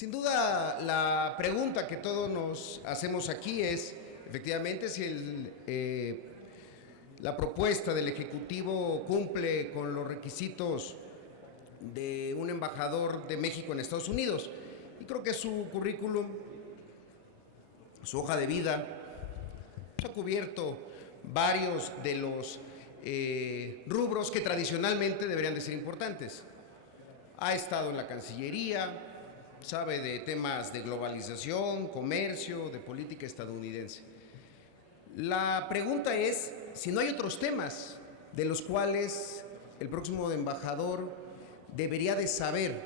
Sin duda, la pregunta que todos nos hacemos aquí es, efectivamente, si la propuesta del Ejecutivo cumple con los requisitos de un embajador de México en Estados Unidos. Y creo que su currículum, su hoja de vida, ha cubierto varios de los rubros que tradicionalmente deberían de ser importantes. Ha estado en la Cancillería, sabe de temas de globalización, comercio, de política estadounidense. La pregunta es si no hay otros temas de los cuales el próximo embajador debería de saber.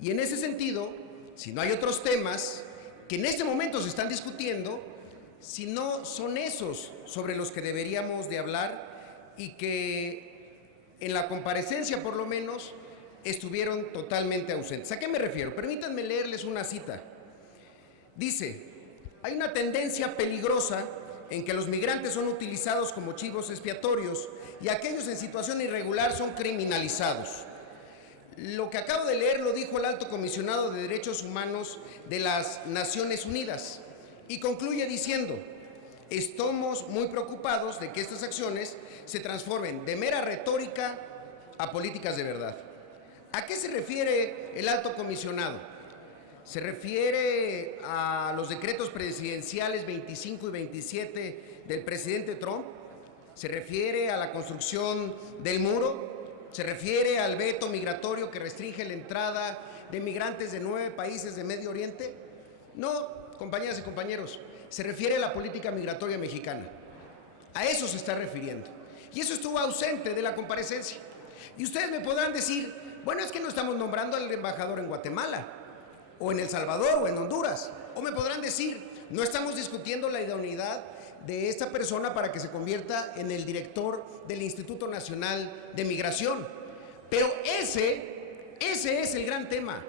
Y en ese sentido, si no hay otros temas que en este momento se están discutiendo, si no son esos sobre los que deberíamos de hablar y que en la comparecencia por lo menos estuvieron totalmente ausentes. ¿A qué me refiero? Permítanme leerles una cita. Dice: hay una tendencia peligrosa en que los migrantes son utilizados como chivos expiatorios y aquellos en situación irregular son criminalizados. Lo que acabo de leer lo dijo el Alto Comisionado de Derechos Humanos de las Naciones Unidas y concluye diciendo: estamos muy preocupados de que estas acciones se transformen de mera retórica a políticas de verdad. ¿A qué se refiere el Alto Comisionado? ¿Se refiere a los decretos presidenciales 25 y 27 del presidente Trump? ¿Se refiere a la construcción del muro? ¿Se refiere al veto migratorio que restringe la entrada de migrantes de 9 países de Medio Oriente? No, compañeras y compañeros, se refiere a la política migratoria mexicana. A eso se está refiriendo. Y eso estuvo ausente de la comparecencia. Y ustedes me podrán decir: bueno, es que no estamos nombrando al embajador en Guatemala, o en El Salvador, o en Honduras. O me podrán decir: no estamos discutiendo la idoneidad de esta persona para que se convierta en el director del Instituto Nacional de Migración. Pero ese es el gran tema.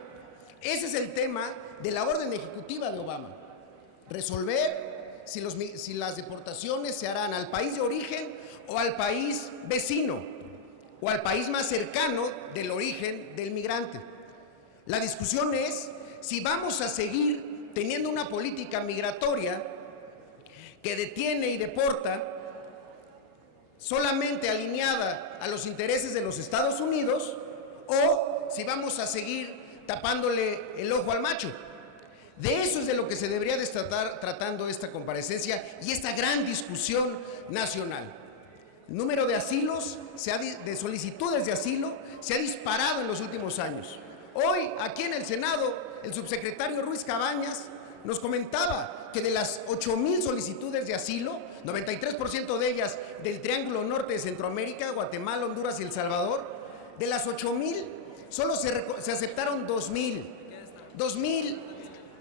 Ese es el tema de la orden ejecutiva de Obama. Resolver si las deportaciones se harán al país de origen o al país vecino, o al país más cercano del origen del migrante. La discusión es si vamos a seguir teniendo una política migratoria que detiene y deporta solamente alineada a los intereses de los Estados Unidos, o si vamos a seguir tapándole el ojo al macho. De eso es de lo que se debería de estar tratando esta comparecencia y esta gran discusión nacional. El número de asilos, de solicitudes de asilo, se ha disparado en los últimos años. Hoy, aquí en el Senado, el subsecretario Ruiz Cabañas nos comentaba que de las 8,000 solicitudes de asilo, 93% de ellas del Triángulo Norte de Centroamérica, Guatemala, Honduras y El Salvador, de las 8,000, solo se aceptaron 2,000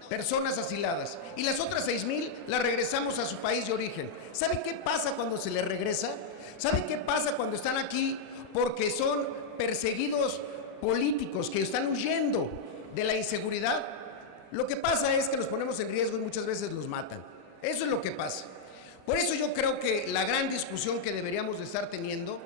personas asiladas, y las otras 6,000 las regresamos a su país de origen. ¿Sabe qué pasa cuando se les regresa? ¿Sabe qué pasa cuando están aquí porque son perseguidos políticos que están huyendo de la inseguridad? Lo que pasa es que los ponemos en riesgo y muchas veces los matan. Eso es lo que pasa. Por eso yo creo que la gran discusión que deberíamos de estar teniendo,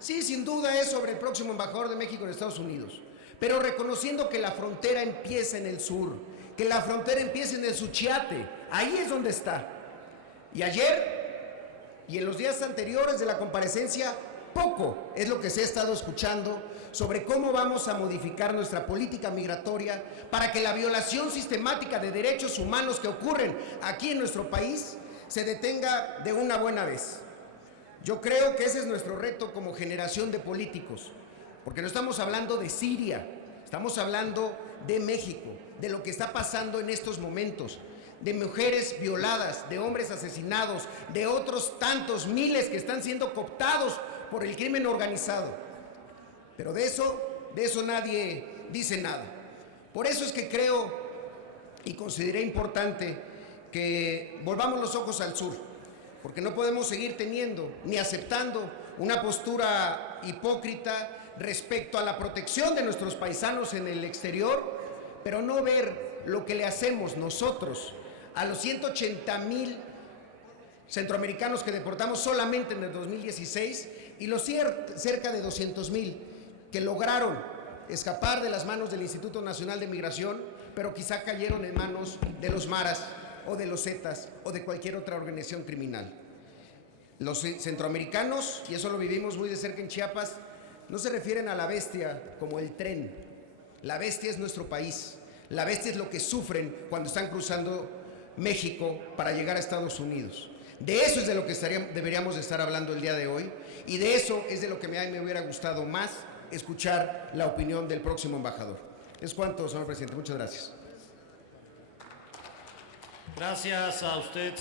sí, sin duda, es sobre el próximo embajador de México en Estados Unidos, pero reconociendo que la frontera empieza en el sur, que la frontera empieza en el Suchiate. Ahí es donde está. Y ayer y en los días anteriores de la comparecencia, poco es lo que se ha estado escuchando sobre cómo vamos a modificar nuestra política migratoria para que la violación sistemática de derechos humanos que ocurren aquí en nuestro país se detenga de una buena vez. Yo creo que ese es nuestro reto como generación de políticos, porque no estamos hablando de Siria, estamos hablando de México, de lo que está pasando en estos momentos, de mujeres violadas, de hombres asesinados, de otros tantos miles que están siendo cooptados por el crimen organizado. Pero de eso nadie dice nada. Por eso es que creo y consideré importante que volvamos los ojos al sur, porque no podemos seguir teniendo ni aceptando una postura hipócrita respecto a la protección de nuestros paisanos en el exterior, pero no ver lo que le hacemos nosotros a los 180,000 centroamericanos que deportamos solamente en el 2016 y los cerca de 200,000 que lograron escapar de las manos del Instituto Nacional de Migración, pero quizá cayeron en manos de los maras o de los zetas o de cualquier otra organización criminal. Los centroamericanos, y eso lo vivimos muy de cerca en Chiapas, no se refieren a la bestia como el tren. La bestia es nuestro país. La bestia es lo que sufren cuando están cruzando México para llegar a Estados Unidos. De eso es de lo que deberíamos de estar hablando el día de hoy, y de eso es de lo que me hubiera gustado más escuchar la opinión del próximo embajador. Es cuanto, señor presidente. Muchas gracias. Gracias a usted,